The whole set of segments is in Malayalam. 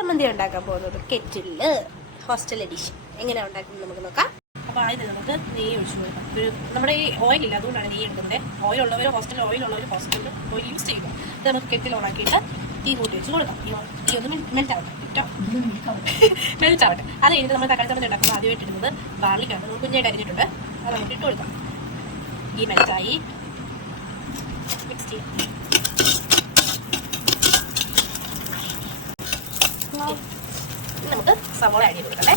ചമ്മന്തി ഉണ്ടാക്കാൻ പോകുന്നത് കെറ്റില് ഹോസ്റ്റൽ എഡിഷൻ എങ്ങനെയാണ് ഉണ്ടാക്കുന്നത് നമുക്ക് നോക്കാം. അപ്പോൾ ആദ്യം നമുക്ക് നെയ്യ് ഒഴിച്ചു കൊടുക്കാം. നമ്മുടെ ഈ ഓയിൽ ഇല്ല, അതുകൊണ്ടാണ് നെയ്യ് എടുക്കുന്നത്. ഓയിൽ ഉള്ളവർ ഹോസ്റ്റലിൽ ഓയിൽ ഓയിൽ യൂസ് ചെയ്യുക. ഇത് നമുക്ക് കെറ്റിൽ ഓണാക്കിയിട്ട് തീ കൂട്ടി വെച്ച് കൊടുക്കാം. ഈ ഒന്ന് മെൽറ്റ് ആവട്ടെ കേട്ടോ, മെൽറ്റ് ആവട്ടെ. അത് കഴിഞ്ഞിട്ട് നമ്മൾ തക്കാളി ചമ്മന്തി ഉണ്ടാക്കുമ്പോൾ ആദ്യമായിട്ട് ഇടുന്നത് ഗാർലിക്കാണ്. നമ്മൾ കുഞ്ഞായിട്ട് അരിഞ്ഞിട്ടുണ്ട്, അത് നമുക്ക് ഇട്ട് കൊടുക്കാം. ഈ മെൽറ്റായി മിക്സ് ചെയ്യാം. നമുക്ക് സവോള ആഡ് ചെയ്ത് കൊടുക്കണ്ടേ.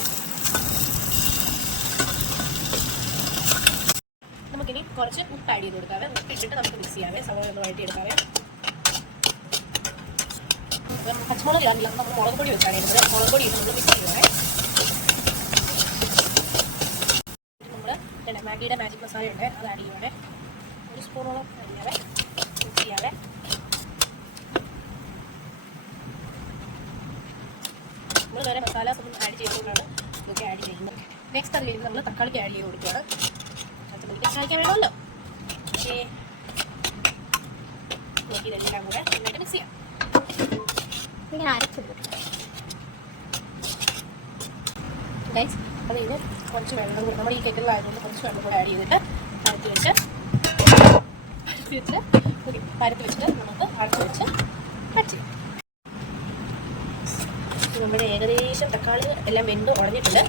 നമുക്കിനി കുറച്ച് ഉപ്പ് ആഡ് ചെയ്ത് കൊടുക്കാവേ. ഉപ്പിട്ടിട്ട് നമുക്ക് മിക്സ് ചെയ്യാവേ. സവോള ഒന്ന് വഴറ്റിയെടുക്കാവേ. പച്ചമുളക് ഇടാനില്ല, നമ്മൾ മുളക് പൊടി വെച്ചാണ് ചെയ്യുന്നത്. മുളക് പൊടി ഇട്ട് നമ്മൾ മിക്സ് ചെയ്യുവേ. നമ്മൾ മാഗിയുടെ മാജിക് മസാല ഉണ്ട്, അത് ആഡ് ചെയ്യുവാണേ. ഒരു സ്പൂണോളം ആഡ് ചെയ്യാവേ, മിക്സ് ചെയ്യാവേ. നമ്മൾ വേറെ മസാലാസ് ഒന്നും ആഡ് ചെയ്തുകൊണ്ടാണ് ഇതൊക്കെ ആഡ് ചെയ്യുന്നത്. നെക്സ്റ്റ് അത് കഴിഞ്ഞ് നമ്മൾ തക്കാളിക്ക് ആഡ് ചെയ്ത് കൊടുക്കുകയാണ്. ചമ്മന്തിക്ക് കഴിക്കാൻ വേണമല്ലോ. ഓക്കെ, നോക്കി ഇതെല്ലാം കൂടെ നന്നായിട്ട് മിക്സ് ചെയ്യാം. ഇങ്ങനെ അരച്ചെടുക്കും ഗൈസ്. അത് കഴിഞ്ഞ് കുറച്ച് വെള്ളം കൂടി നമ്മൾ ഈ കെറ്റിലായതുകൊണ്ട് കുറച്ച് വെള്ളം കൂടെ ആഡ് ചെയ്തിട്ട് പരത്തി വെച്ചിട്ട് നമുക്ക് അടച്ച് വെച്ച് കട്ട് ചെയ്യാം. നമ്മുടെ ഏകദേശം തക്കാളി എല്ലാം വെന്ത് ഉടഞ്ഞിട്ടുണ്ട്.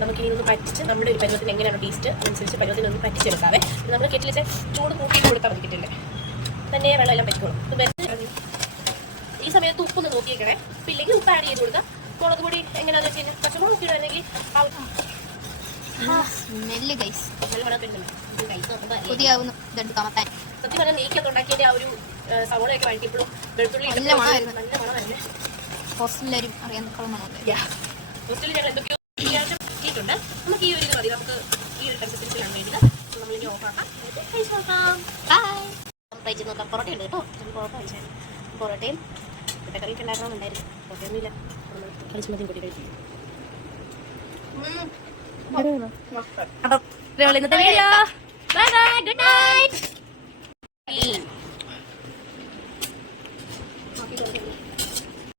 നമുക്ക് ഇതൊന്ന് പറ്റിച്ച് നമ്മുടെ ഒരു പരുവത്തിന് എങ്ങനെയാണ് ടേസ്റ്റ് അതനുസരിച്ച് പരുവത്തിനൊന്ന് പറ്റിച്ചെടുക്കാവേ. നമ്മൾ കെറ്റിൽ ചൂട് കൂട്ടിയിട്ട് കൊടുത്താൽ മതി. കെറ്റില്ലേ തന്നെ വെള്ളം എല്ലാം പറ്റിക്കോളും. ഈ സമയത്ത് ഉപ്പൊന്ന് നോക്കിയേക്കണേ. അപ്പം ഇല്ലെങ്കിൽ ഉപ്പ് ആഡ് ചെയ്ത് കൊടുക്കാം. മുളക് പൊടി എങ്ങനെയാണെന്ന് വെച്ച് കഴിഞ്ഞാൽ പച്ചമുളക് ഇടുകയാണെങ്കിൽ സത്യം പറഞ്ഞാൽ നെയ്ക്കൊക്കെ ഉണ്ടാക്കിയതിൻ്റെ ആ ഒരു സവോളയൊക്കെ വഴറ്റിയപ്പോഴും വെളുത്തുള്ളി നല്ല മണമായിരുന്നു. ഹോസ്റ്റലിലും അറിയാൻ ഹോസ്റ്റലിൽ ഞങ്ങൾ എന്തൊക്കെയോ അത്യാവശ്യം ചെയ്തിട്ടുണ്ട്. നമുക്ക് ഈ ഒരു ഇത് മതി. നമുക്ക് ഈ ഒരു കൺസിസ്റ്റൻസിലാണ് വേണ്ടത്. നമ്മളിനി ഓഫാക്കാം. കഴിച്ച് നോക്കാം. ട്രൈ ചെയ്ത് നോക്കാം. പൊറോട്ട ഉണ്ട് കേട്ടോ. പൊറോട്ട കഴിച്ചാൽ പൊറോട്ടയും മുട്ടക്കറിയൊക്കെ ഉണ്ടാക്കണമെന്നുണ്ടായിരുന്നു. പൊറോട്ടയൊന്നുമില്ല. കഴിച്ച് മതി കൂട്ടി കഴിക്കും. അപ്പം ഇന്നത്തെ video. Bye bye, good night.